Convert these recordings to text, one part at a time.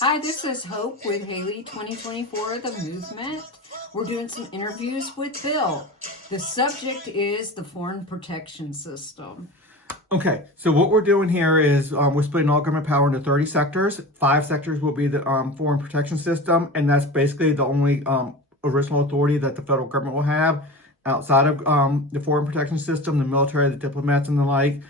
Hi, this is Hope with Haley 2024, The Movement. We're doing some interviews with Bill. The subject is the Foreign Protection System. Okay, so what we're doing here is we're splitting all government power into 30 sectors. 5 sectors will be the Foreign Protection System, and that's basically the only original authority that the federal government will have. Outside of the Foreign Protection System, the military, the diplomats, and the like,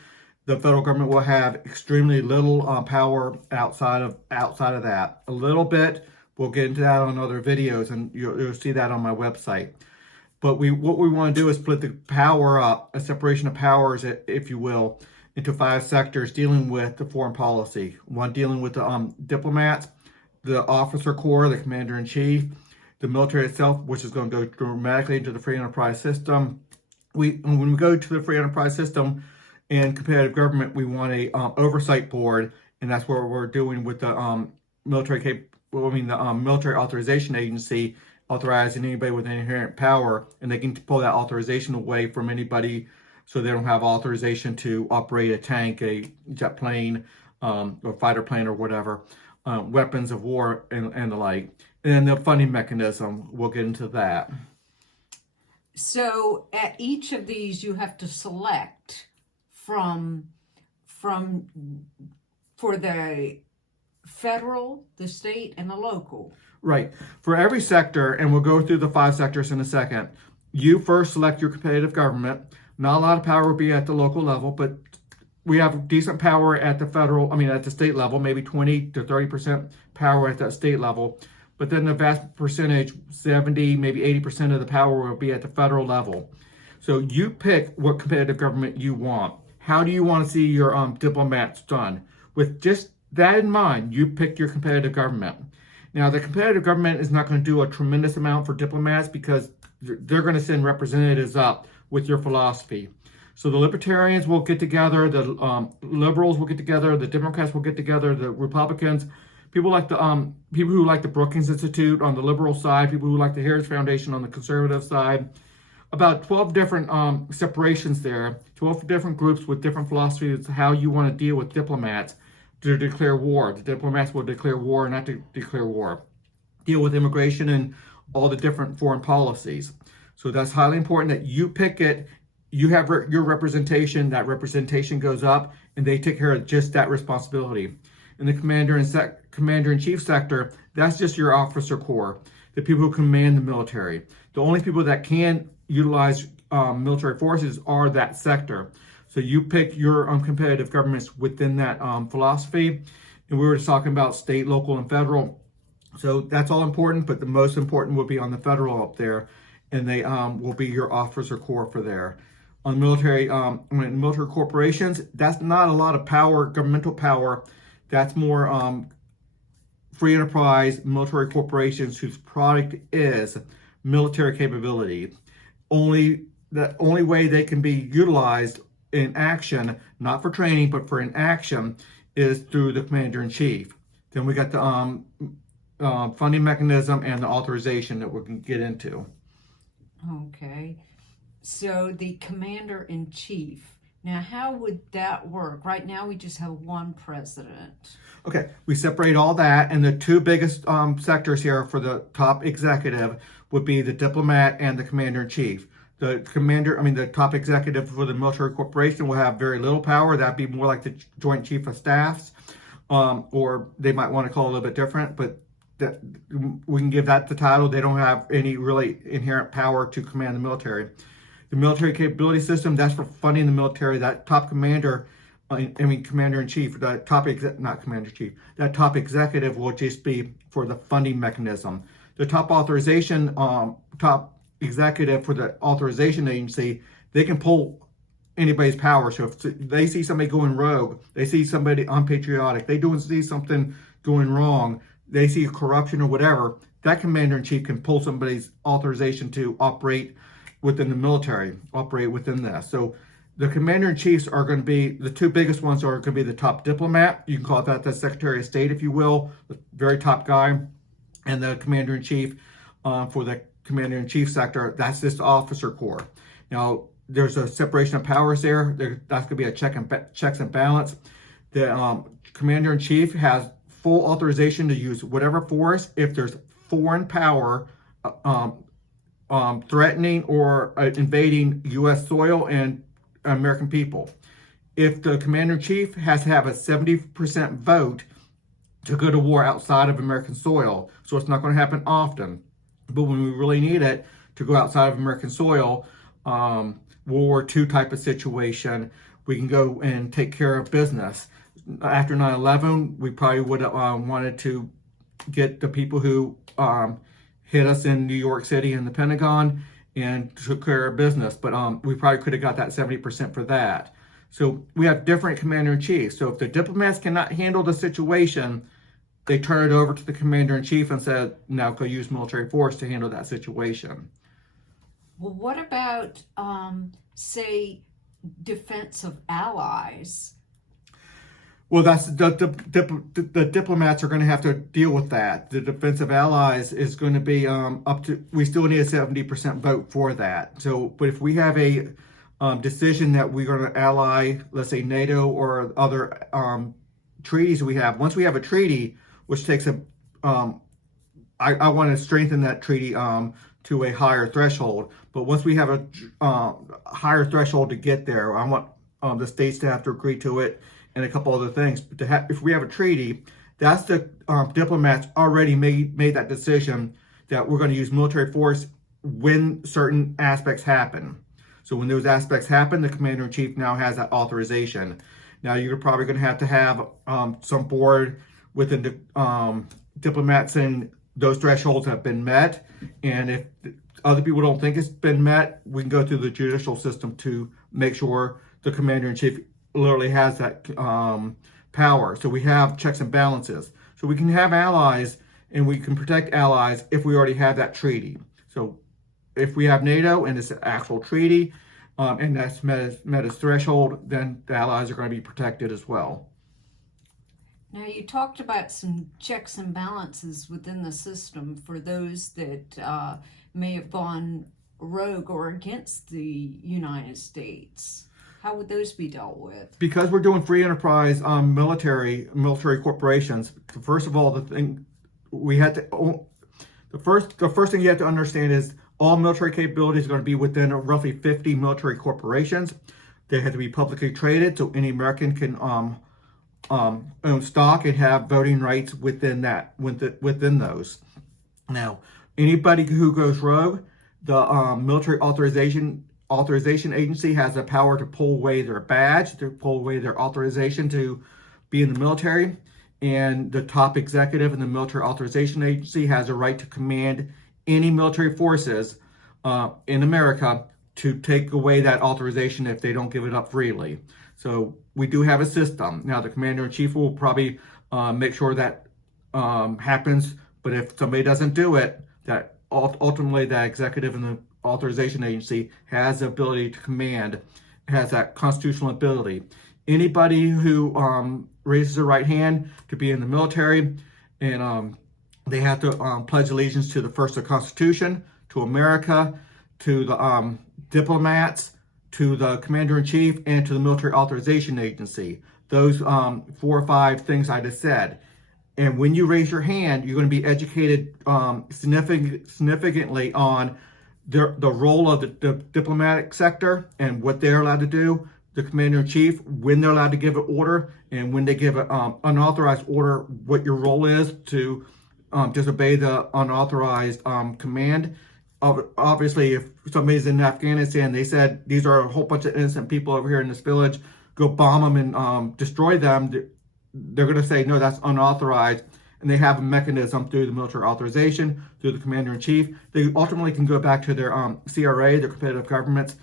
the federal government will have extremely little power outside of that. A little bit. We'll get into that on other videos, and you'll see that on my website. But what we want to do is split the power up, a separation of powers, if you will, into 5 sectors dealing with the foreign policy. One dealing with the diplomats, the officer corps, the commander-in-chief, the military itself, which is going to go dramatically into the free enterprise system. When we go to the free enterprise system and competitive government, we want a oversight board, and that's what we're doing with the military authorization agency, authorizing anybody with inherent power, and they can pull that authorization away from anybody, so they don't have authorization to operate a tank, a jet plane, or fighter plane, or whatever, weapons of war, and the like. And then the funding mechanism, we'll get into that. So at each of these, you have to select for the federal, the state, and the local. Right. For every sector, and we'll go through the 5 sectors in a second, you first select your competitive government. Not a lot of power will be at the local level, but we have decent power at the state level, maybe 20 to 30% power at that state level. But then the vast percentage, 70, maybe 80% of the power will be at the federal level. So you pick what competitive government you want. How do you want to see your diplomats done? With just that in mind, you pick your competitive government. Now, the competitive government is not going to do a tremendous amount for diplomats because they're going to send representatives up with your philosophy. So the libertarians will get together, the liberals will get together, the Democrats will get together, the Republicans, people who like the Brookings Institute on the liberal side, people who like the Heritage Foundation on the conservative side. About 12 different separations there, 12 different groups with different philosophies of how you want to deal with diplomats to declare war. The diplomats will declare war, not to declare war. Deal with immigration and all the different foreign policies. So that's highly important that you pick it. You have your representation. That representation goes up, and they take care of just that responsibility. In the commander-in-chief sector, that's just your officer corps, the people who command the military. The only people that can utilize military forces are that sector. So you pick your competitive governments within that philosophy. And we were just talking about state, local, and federal. So that's all important, but the most important will be on the federal up there, and they will be your officer corps for there. On military corporations, that's not a lot of power, governmental power. That's more free enterprise military corporations whose product is military capability. The only way they can be utilized in action, not for training, but for in action, is through the commander-in-chief. Then we got the funding mechanism and the authorization that we can get into. Okay. So the commander-in-chief. Now, how would that work? Right now, we just have one president. Okay, we separate all that, and the 2 biggest sectors here for the top executive would be the diplomat and the commander-in-chief. The top executive for the military corporation will have very little power. That'd be more like the Joint Chief of Staffs, or they might want to call it a little bit different, but we can give that the title. They don't have any really inherent power to command the military. The military capability system, that's for funding the military. That top commander-in-chief, that top executive will just be for the funding mechanism. The top authorization, top executive for the authorization agency, they can pull anybody's power. So if they see somebody going rogue, they see somebody unpatriotic, they see something going wrong, they see corruption or whatever, that commander-in-chief can pull somebody's authorization to operate within the military, operate within this. So the commander-in-chiefs are going to be, the 2 biggest ones are going to be the top diplomat. You can call that the Secretary of State, if you will, the very top guy, and the commander-in-chief for the commander-in-chief sector, that's this officer corps. Now, there's a separation of powers there. That's going to be a checks and balance. The Commander-in-Chief has full authorization to use whatever force if there's foreign power threatening or invading U.S. soil and American people. If the Commander-in-Chief has to have a 70% vote to go to war outside of American soil, so it's not going to happen often, but when we really need it to go outside of American soil, World War II type of situation, we can go and take care of business. After 9/11, we probably would have wanted to get the people who hit us in New York City and the Pentagon and took care of business, but we probably could have got that 70% for that. So we have different commander-in-chief. So if the diplomats cannot handle the situation, they turn it over to the commander-in-chief and said, now go use military force to handle that situation. Well, what about, say, defense of allies? Well, that's the diplomats are going to have to deal with that. The defense of allies is going to be up to, we still need a 70% vote for that. So, but if we have a decision that we're going to ally, let's say NATO or other treaties we have, once we have a treaty, which takes a, I want to strengthen that treaty to a higher threshold. But once we have a higher threshold to get there, I want the states to have to agree to it and a couple other things. But to have, if we have a treaty, that's the diplomats already made that decision that we're going to use military force when certain aspects happen. So when those aspects happen, the commander-in-chief now has that authorization. Now you're probably going to have some board within the diplomats saying those thresholds have been met, and if other people don't think it's been met, we can go through the judicial system to make sure the commander-in-chief literally has that power. So we have checks and balances. So we can have allies and we can protect allies if we already have that treaty. So if we have NATO and it's an actual treaty and that's met its threshold, then the allies are going to be protected as well. Now, you talked about some checks and balances within the system for those that may have gone rogue or against the United States. How would those be dealt with? Because we're doing free enterprise military corporations, first of all, the first thing you have to understand is all military capabilities are going to be within roughly 50 military corporations. They have to be publicly traded, so any American can own stock and have voting rights within those. Now, anybody who goes rogue, the military authorization agency has the power to pull away their badge, to pull away their authorization to be in the military, and the top executive in the military authorization agency has a right to command any military forces in America to take away that authorization if they don't give it up freely. So we do have a system. Now, the commander-in-chief will probably make sure that happens, but if somebody doesn't do it, that ultimately that executive in the authorization agency has the ability to command, has that constitutional ability. Anybody who raises their right hand to be in the military, and they have to pledge allegiance to the first of the Constitution, to America, to the diplomats, to the commander-in-chief, and to the military authorization agency. Those 4 or 5 things I just said. And when you raise your hand, you're going to be educated significantly on the role of the diplomatic sector and what they're allowed to do, the commander-in-chief, when they're allowed to give an order, and when they give an unauthorized order, what your role is to disobey the unauthorized command. Obviously, if somebody's in Afghanistan, they said, these are a whole bunch of innocent people over here in this village, go bomb them and destroy them, they're going to say, no, that's unauthorized. And they have a mechanism through the military authorization, through the commander-in-chief. They ultimately can go back to their CRA, their competitive governments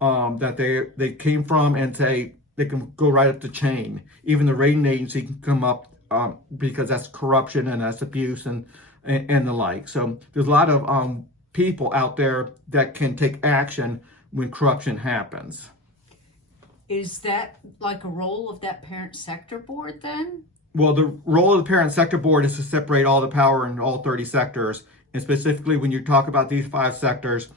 that they came from, and say they can go right up the chain. Even the rating agency can come up because that's corruption and that's abuse and the like. So there's a lot of people out there that can take action when corruption happens. Is that like a role of that parent sector board then? Well, the role of the parent sector board is to separate all the power in all 30 sectors. And specifically, when you talk about these 5 sectors,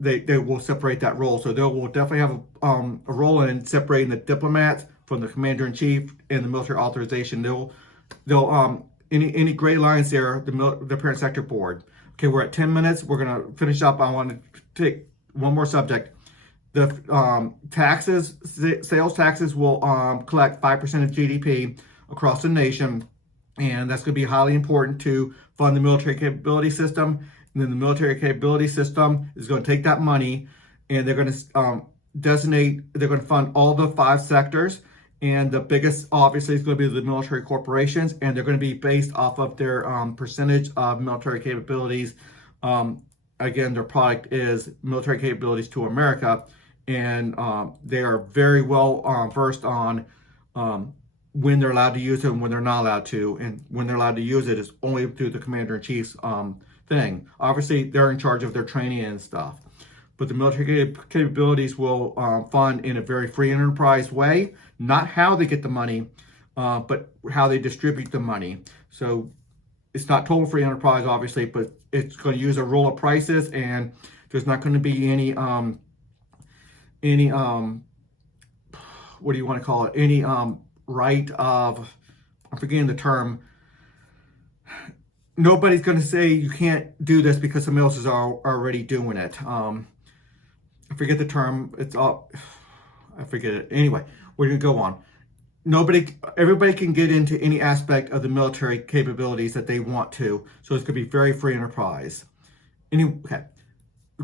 they will separate that role. So they will definitely have a role in separating the diplomats from the Commander-in-Chief and the military authorization. They'll any gray lines there, the parent sector board. Okay, we're at 10 minutes. We're gonna finish up. I want to take one more subject. The taxes, sales taxes will collect 5% of GDP across the nation, and that's going to be highly important to fund the military capability system. And then the military capability system is going to take that money, and they're going to they're going to fund all the 5 sectors. And the biggest, obviously, is going to be the military corporations, and they're going to be based off of their percentage of military capabilities. Again, their product is military capabilities to America, and they are very well versed on when they're allowed to use it and when they're not allowed to. And when they're allowed to use it is only through the Commander-in-Chief's thing. Obviously, they're in charge of their training and stuff. But the military capabilities will fund in a very free enterprise way, not how they get the money, but how they distribute the money. So it's not total free enterprise, obviously, but it's going to use a rule of prices, and there's not going to be any what do you want to call it? Any right of, I'm forgetting the term. Nobody's going to say you can't do this because somebody else is already doing it. I forget the term. It's all, I forget it. Anyway, we're going to go on. Everybody can get into any aspect of the military capabilities that they want to. So it's going to be very free enterprise. Okay.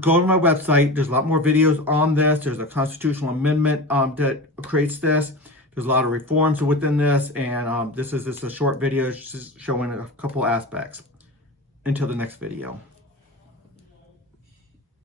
Go to my website. There's a lot more videos on this. There's a constitutional amendment that creates this. There's a lot of reforms within this. And this is just a short video just showing a couple aspects. Until the next video.